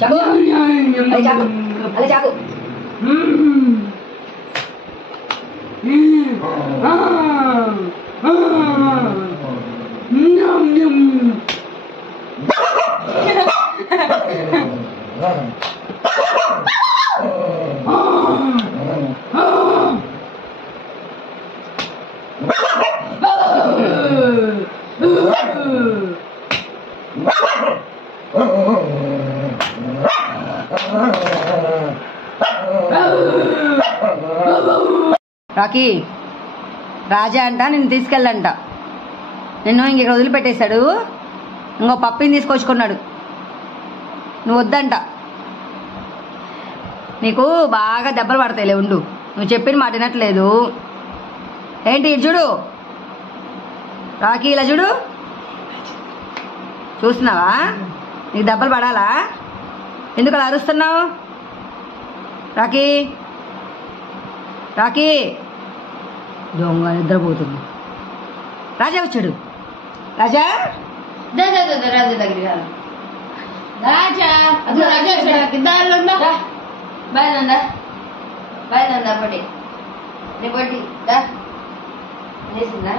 చాకు అదే చాకు అదే చాకు రాకీ రాజా అంట నిన్ను తీసుకెళ్ళంట నిన్ను ఇంక వదిలిపెట్టేశాడు ఇంకో పప్పిని తీసుకొచ్చుకున్నాడు నువ్వు వద్దంట నీకు బాగా దెబ్బలు పడతాయిలే ఉండు నువ్వు చెప్పిన మాట వినట్లేదు ఏంటి ఇటు చూడు రాకీ ఇలా చూడు చూస్తున్నావా నీకు దెబ్బలు పడాలా ఎందుకు అలా అరుస్తున్నావు రాకీ రాకీ దొంగ నిద్రపోతుంది రాజా వచ్చాడు రాజా రాజా దగ్గర రాజా అసలు రాజా వచ్చాడు దారిలో బయలుందా బయలుందా పట్టి నీ పట్టి దా చేసిందా